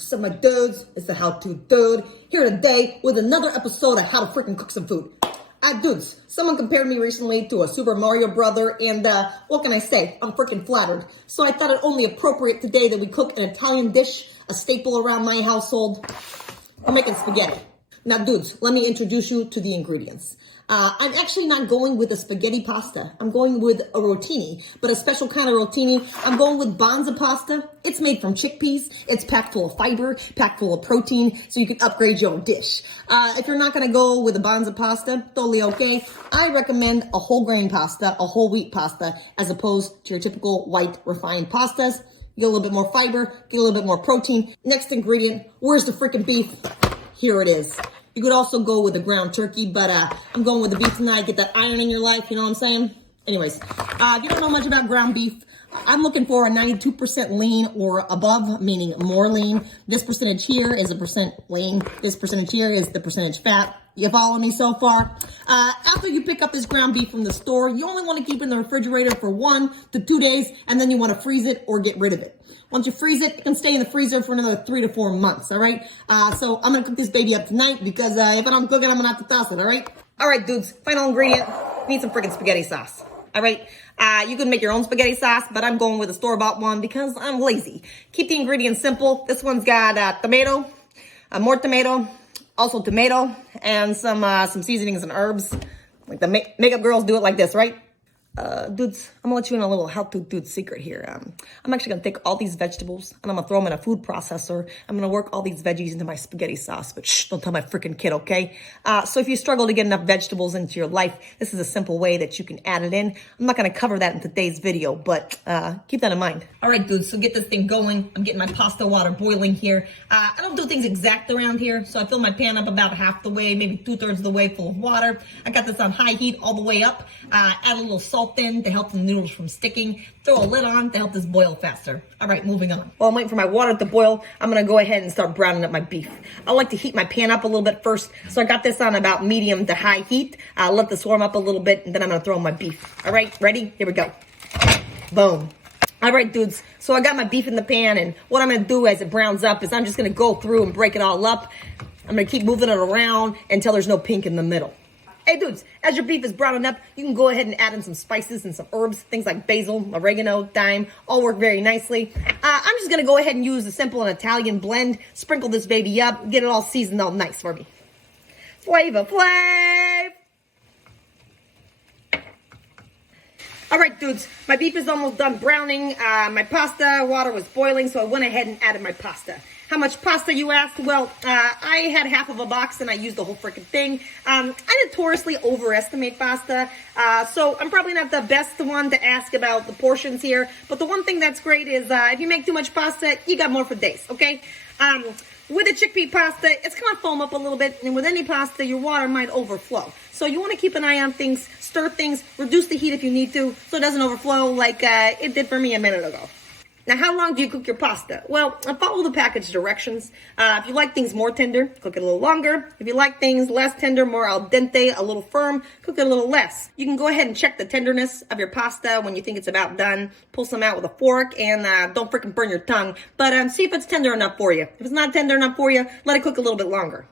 What's up, my dudes? It's the How To Dude here today with another episode of How to Freaking Cook Some Food. Dudes, someone compared me recently to a Super Mario brother, and what can I say? I'm freaking flattered. So I thought it only appropriate today that we cook an Italian dish, a staple around my household. We're making spaghetti. Now, dudes, let me introduce you to the ingredients. I'm actually not going with a spaghetti pasta. I'm going with a rotini, but a special kind of rotini. I'm going with Banza pasta. It's made from chickpeas. It's packed full of fiber, packed full of protein, so you can upgrade your own dish. If you're not going to go with a Banza pasta, totally okay. I recommend a whole grain pasta, a whole wheat pasta, as opposed to your typical white refined pastas. You get a little bit more fiber, get a little bit more protein. Next ingredient, where's the freaking beef? Here it is. You could also go with a ground turkey, but I'm going with the beef tonight. Get that iron in your life, you know what I'm saying? Anyways, if you don't know much about ground beef, I'm looking for a 92% lean or above, meaning more lean. This percentage here is a percent lean. This percentage here is the percentage fat. You follow me so far? After you pick up this ground beef from the store, you only want to keep it in the refrigerator for 1 to 2 days, and then you want to freeze it or get rid of it. Once you freeze it, it can stay in the freezer for another 3 to 4 months, all right? So I'm going to cook this baby up tonight because if I don't cook it, I'm going to have to toss it, all right? All right, dudes, final ingredient, need some freaking spaghetti sauce, all right? You can make your own spaghetti sauce, but I'm going with a store-bought one because I'm lazy. Keep the ingredients simple. This one's got tomato, more tomato, also tomato, and some seasonings and herbs. Like the makeup girls do it like this, right? Dudes, I'm gonna let you in a little How To Dude secret here. I'm actually gonna take all these vegetables and I'm gonna throw them in a food processor. I'm gonna work all these veggies into my spaghetti sauce, but shh, don't tell my freaking kid, okay? So if you struggle to get enough vegetables into your life, this is a simple way that you can add it in. I'm not gonna cover that in today's video, but keep that in mind. All right, dudes, so get this thing going. I'm getting my pasta water boiling here. I don't do things exact around here, so I fill my pan up about half the way, maybe 2/3 of the way full of water. I got this on high heat all the way up. Add a little salt in to help the noodles from sticking. Throw a lid on to help this boil faster. All right, moving on. While I'm waiting for my water to boil, I'm gonna go ahead and start browning up my beef. I like to heat my pan up a little bit first, so I got this on about medium to high heat. I'll let this warm up a little bit, and then I'm gonna throw in my beef. All right, ready? Here we go. Boom. All right, dudes, so I got my beef in the pan, and what I'm gonna do as it browns up is I'm just gonna go through and break it all up. I'm gonna keep moving it around until there's no pink in the middle. Hey dudes, as your beef is browning up, you can go ahead and add in some spices and some herbs, things like basil, oregano, thyme, all work very nicely. I'm just gonna go ahead and use a simple and Italian blend, sprinkle this baby up, get it all seasoned all nice for me. Flavor Flav! All right, dudes, my beef is almost done browning. My pasta water was boiling, so I went ahead and added my pasta. How much pasta, you asked? Well, I had half of a box and I used the whole freaking thing. I notoriously overestimate pasta, so I'm probably not the best one to ask about the portions here. But the one thing that's great is if you make too much pasta, you got more for days, okay? With the chickpea pasta, it's going to foam up a little bit, and with any pasta, your water might overflow. So you want to keep an eye on things, stir things, reduce the heat if you need to, so it doesn't overflow like it did for me a minute ago. Now, how long do you cook your pasta? Well, follow the package directions. If you like things more tender, cook it a little longer. If you like things less tender, more al dente, a little firm, cook it a little less. You can go ahead and check the tenderness of your pasta when you think it's about done. Pull some out with a fork and don't freaking burn your tongue. But see if it's tender enough for you. If it's not tender enough for you, let it cook a little bit longer.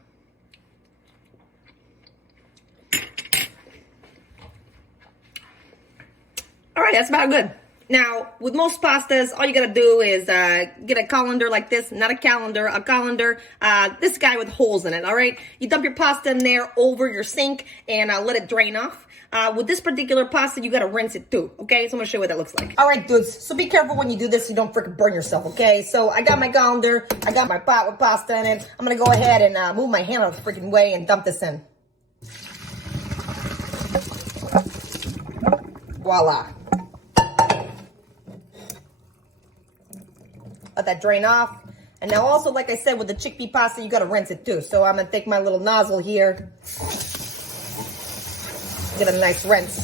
All right, that's about good. Now, with most pastas, all you gotta do is get a colander like this, not a calendar, a colander, this guy with holes in it, all right? You dump your pasta in there over your sink and let it drain off. With this particular pasta, you gotta rinse it too, okay? So I'm gonna show you what that looks like. All right, dudes, so be careful when you do this so you don't freaking burn yourself, okay? So I got my colander, I got my pot with pasta in it. I'm gonna go ahead and move my hand out of the freaking way and dump this in. Voila. Let that drain off. And now also, like I said, with the chickpea pasta, you gotta rinse it too. So I'm gonna take my little nozzle here. Give it a nice rinse.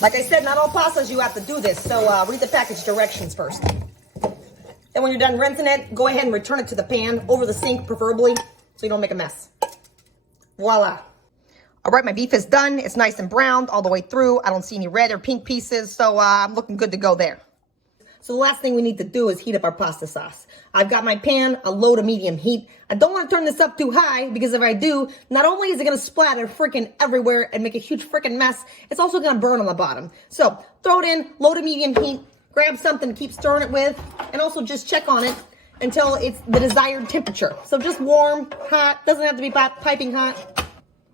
Like I said, not all pastas you have to do this, so read the package directions first. Then when you're done rinsing it, go ahead and return it to the pan, over the sink preferably, so you don't make a mess. Voila. All right, my beef is done. It's nice and browned all the way through. I don't see any red or pink pieces, so I'm looking good to go there. So the last thing we need to do is heat up our pasta sauce. I've got my pan a low to medium heat. I don't want to turn this up too high because if I do, not only is it going to splatter freaking everywhere and make a huge freaking mess, it's also going to burn on the bottom. So throw it in low to medium heat, grab something to keep stirring it with, and also just check on it until it's the desired temperature. So just warm, hot, doesn't have to be piping hot.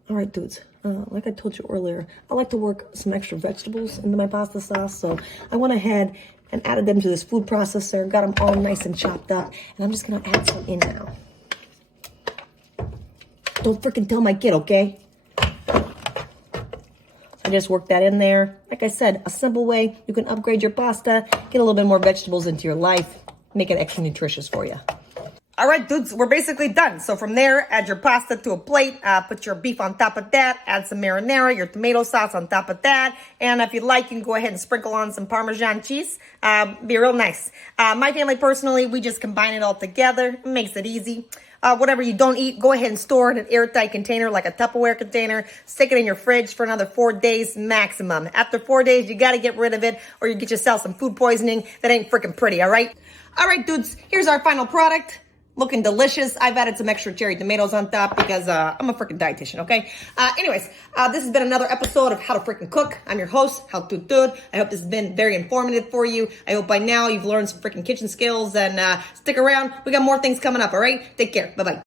All right, dudes, like I told you earlier, I like to work some extra vegetables into my pasta sauce. So I went ahead and added them to this food processor, got them all nice and chopped up, and I'm just gonna add some in now. Don't freaking tell my kid, okay? So I just worked that in there. Like I said, a simple way you can upgrade your pasta, get a little bit more vegetables into your life, make it extra nutritious for you. All right, dudes, we're basically done. So from there, add your pasta to a plate, put your beef on top of that, add some marinara, your tomato sauce on top of that, and if you'd like, you can go ahead and sprinkle on some Parmesan cheese. Be real nice. My family, personally, we just combine it all together. It makes it easy. Whatever you don't eat, go ahead and store it in an airtight container like a Tupperware container. Stick it in your fridge for another 4 days maximum. After 4 days, you got to get rid of it or you get yourself some food poisoning. That ain't freaking pretty, all right? All right, dudes, here's our final product. Looking delicious. I've added some extra cherry tomatoes on top because I'm a freaking dietitian, okay? Anyways, this has been another episode of How to Freaking Cook. I'm your host, How To Dude. I hope this has been very informative for you. I hope by now you've learned some freaking kitchen skills and stick around. We got more things coming up, all right? Take care. Bye-bye.